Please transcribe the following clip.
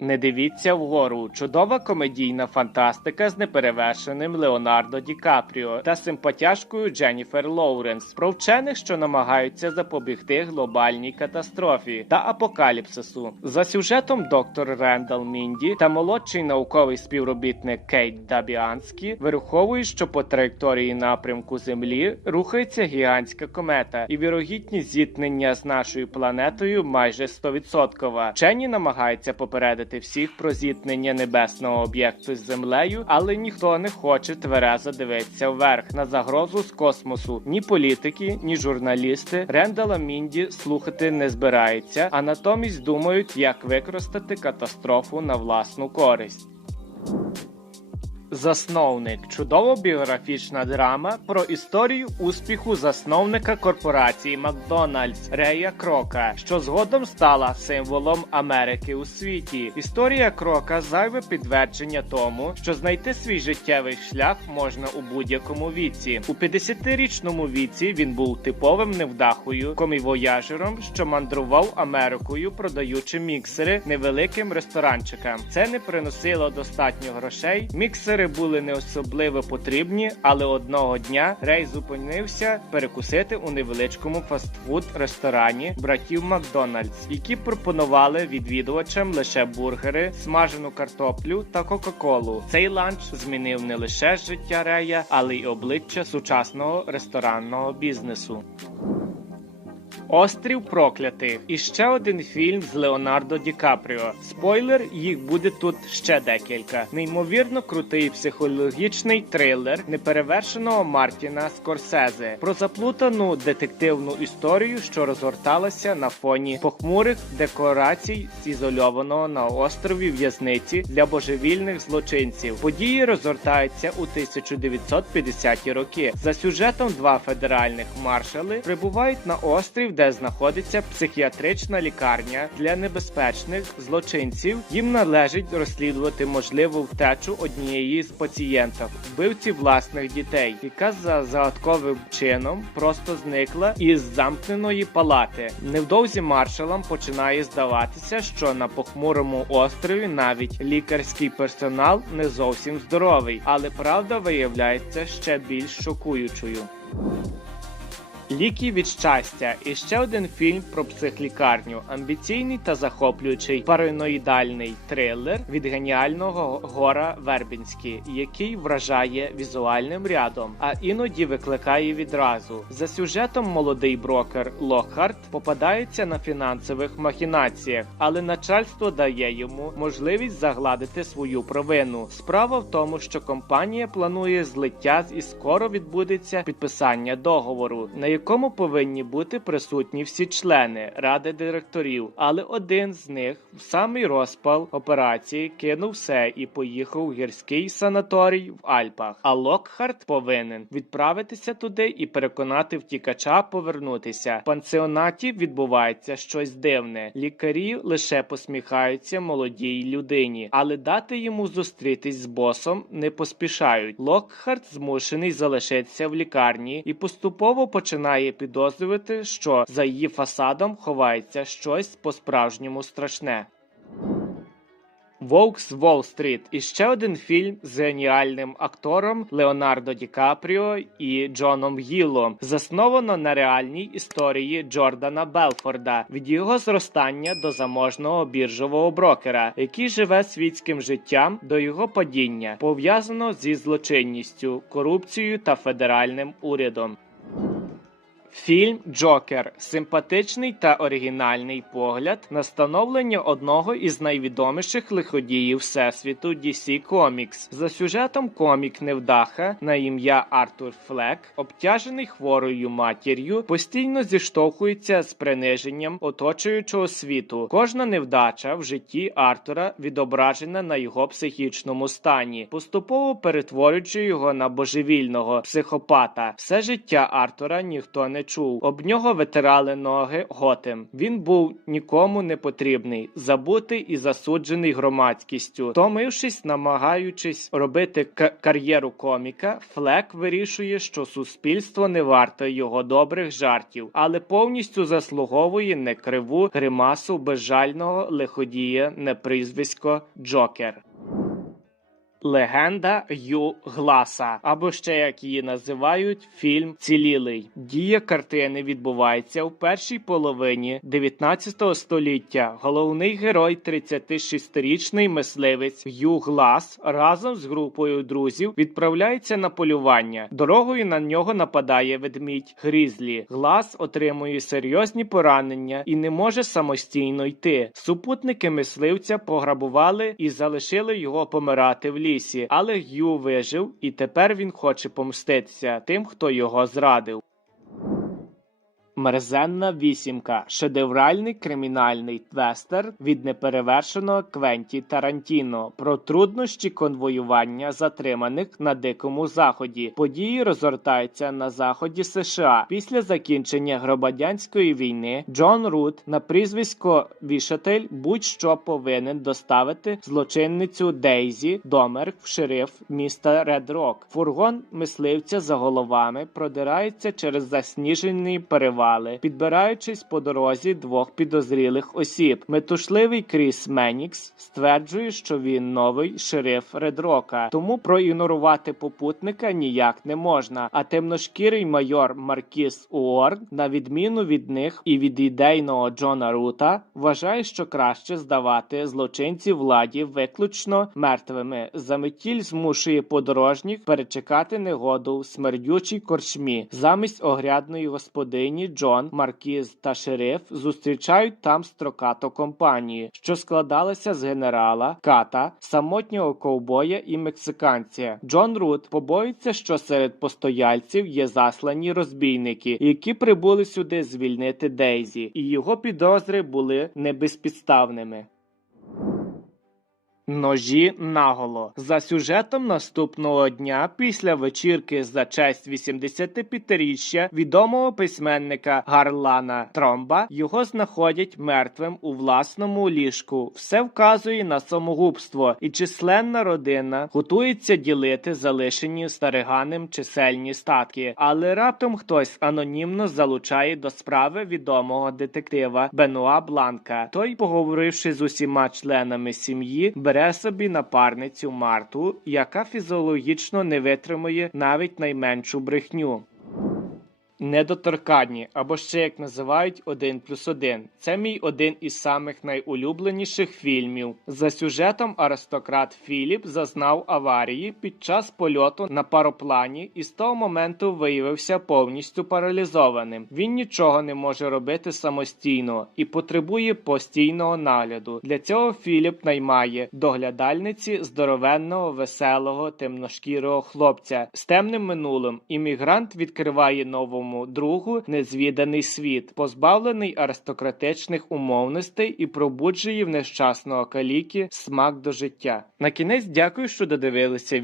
Не дивіться вгору. Чудова комедійна фантастика з неперевершеним Леонардо Ді Капріо та симпатяшкою Дженніфер Лоуренс про вчених, що намагаються запобігти глобальній катастрофі та апокаліпсису. За сюжетом доктор Рендал Мінді та молодший науковий співробітник Кейт Дабіанські вираховують, що по траєкторії напрямку Землі рухається гігантська комета, і вірогідність зіткнення з нашою планетою майже 100%. Вчені намагаються попередити всіх про зіткнення небесного об'єкту з землею, але ніхто не хоче тверезо дивитися вверх на загрозу з космосу. Ні політики, ні журналісти Рендала Мінді слухати не збираються, а натомість думають, як використати катастрофу на власну користь. Засновник чудово біографічна драма про історію успіху засновника корпорації Макдональдс Рея Крока, що згодом стала символом Америки у світі. Історія Крока зайве підтвердження тому, що знайти свій життєвий шлях можна у будь-якому віці. У 50-річному віці він був типовим невдахою, комівояжером, що мандрував Америкою, продаючи міксери невеликим ресторанчикам. Це не приносило достатньо грошей. Міксери були не особливо потрібні, але одного дня Рей зупинився перекусити у невеличкому фастфуд ресторані братів Макдональдс, які пропонували відвідувачам лише бургери, смажену картоплю та кока-колу. Цей ланч змінив не лише життя Рея, але й обличчя сучасного ресторанного бізнесу. Острів проклятих і ще один фільм з Леонардо Ді Капріо. Спойлер, їх буде тут ще декілька. Неймовірно крутий психологічний трилер неперевершеного Мартіна Скорсезе про заплутану детективну історію, що розгорталася на фоні похмурих декорацій з ізольованого на острові в'язниці для божевільних злочинців. Події розгортаються у 1950-ті роки. За сюжетом два федеральних маршали прибувають на острів, де знаходиться психіатрична лікарня для небезпечних злочинців. Їм належить розслідувати можливу втечу однієї з пацієнток, вбивці власних дітей, яка за загадковим чином просто зникла із замкненої палати. Невдовзі маршалам починає здаватися, що на похмурому острові навіть лікарський персонал не зовсім здоровий, але правда виявляється ще більш шокуючою. Ліки від щастя і ще один фільм про психлікарню, амбіційний та захоплюючий параноїдальний трилер від геніального гора Вербінський, який вражає візуальним рядом, а іноді викликає відразу. За сюжетом молодий брокер Локхарт попадається на фінансових махінаціях, але начальство дає йому можливість загладити свою провину. Справа в тому, що компанія планує злиття і скоро відбудеться підписання договору, на якому повинні бути присутні всі члени ради директорів, але один з них в самий розпал операції кинув все і поїхав у гірський санаторій в Альпах. А Локхарт повинен відправитися туди і переконати втікача повернутися. В пансіонаті відбувається щось дивне. Лікарі лише посміхаються молодій людині, але дати йому зустрітись з босом не поспішають. Локхарт змушений залишитися в лікарні і поступово починає підозрювати, що за її фасадом ховається щось по-справжньому страшне. Вовк з Уолл-стріт і ще один фільм з геніальним актором Леонардо Ді Капріо і Джоном Гіллом, засновано на реальній історії Джордана Белфорда від його зростання до заможного біржового брокера, який живе світським життям до його падіння, пов'язано зі злочинністю, корупцією та федеральним урядом. Фільм Джокер симпатичний та оригінальний погляд на становлення одного із найвідоміших лиходіїв всесвіту DC Comics. За сюжетом комік невдаха на ім'я Артур Флек, обтяжений хворою матір'ю, постійно зіштовхується з приниженням оточуючого світу. Кожна невдача в житті Артура відображена на його психічному стані, поступово перетворюючи його на божевільного психопата. Все життя Артура ніхто не не чув. Об нього витирали ноги готем. Він був нікому не потрібний, забутий і засуджений громадськістю. Томившись, намагаючись робити кар'єру коміка, Флек вирішує, що суспільство не варте його добрих жартів, але повністю заслуговує не криву гримасу безжального лиходія на прізвисько Джокер. Легенда Ю Гласа, або ще як її називають, фільм Цілілий. Дія картини відбувається у першій половині 19 століття. Головний герой, 36-річний мисливець Ю Глас, разом з групою друзів відправляється на полювання. Дорогою на нього нападає ведмідь Грізлі. Глас отримує серйозні поранення і не може самостійно йти. Супутники мисливця пограбували і залишили його помирати в лісі, але Гю вижив, і тепер він хоче помститися тим, хто його зрадив. Мерзенна вісімка шедевральний кримінальний твестер від неперевершеного Квенті Тарантіно про труднощі конвоювання затриманих на дикому заході. Події розгортаються на заході США. Після закінчення громадянської війни Джон Рут на прізвисько Вішатель будь-що повинен доставити злочинницю Дейзі Домер в шериф міста Ред Рок. Фургон мисливця за головами продирається через засніжені перевали, підбираючись по дорозі двох підозрілих осіб. Метушливий Кріс Менікс стверджує, що він новий шериф Редрока, тому проігнорувати попутника ніяк не можна. А темношкірий майор Маркіс Уорд, на відміну від них і від ідейного Джона Рута, вважає, що краще здавати злочинців владі виключно мертвими. Заметіль змушує подорожніх перечекати негоду в смердючій корчмі. Замість огрядної господині Джон, Маркіз та шериф зустрічають там строкато компанії, що складалася з генерала, ката, самотнього ковбоя і мексиканця. Джон Рут побоїться, що серед постояльців є заслані розбійники, які прибули сюди звільнити Дейзі, і його підозри були небезпідставними. Ножі наголо за сюжетом наступного дня після вечірки за честь 85-річчя відомого письменника Гарлана Тромба його знаходять мертвим у власному ліжку. Все вказує на самогубство, і численна родина готується ділити залишені стариганим чисельні статки. Але раптом хтось анонімно залучає до справи відомого детектива Бенуа Бланка. Той, поговоривши з усіма членами сім'ї, бере собі напарницю Марту, яка фізіологічно не витримує навіть найменшу брехню. Недоторканні, або ще як називають один плюс один. Це мій один із самих найулюбленіших фільмів. За сюжетом аристократ Філіп зазнав аварії під час польоту на пароплані і з того моменту виявився повністю паралізованим. Він нічого не може робити самостійно і потребує постійного нагляду. Для цього Філіп наймає доглядальниці здоровенного, веселого, темношкірого хлопця з темним минулим. Іммігрант відкриває новому другу незвіданий світ, позбавлений аристократичних умовностей і пробуджує в нещасного каліки смак до життя. На кінець дякую, що додивилися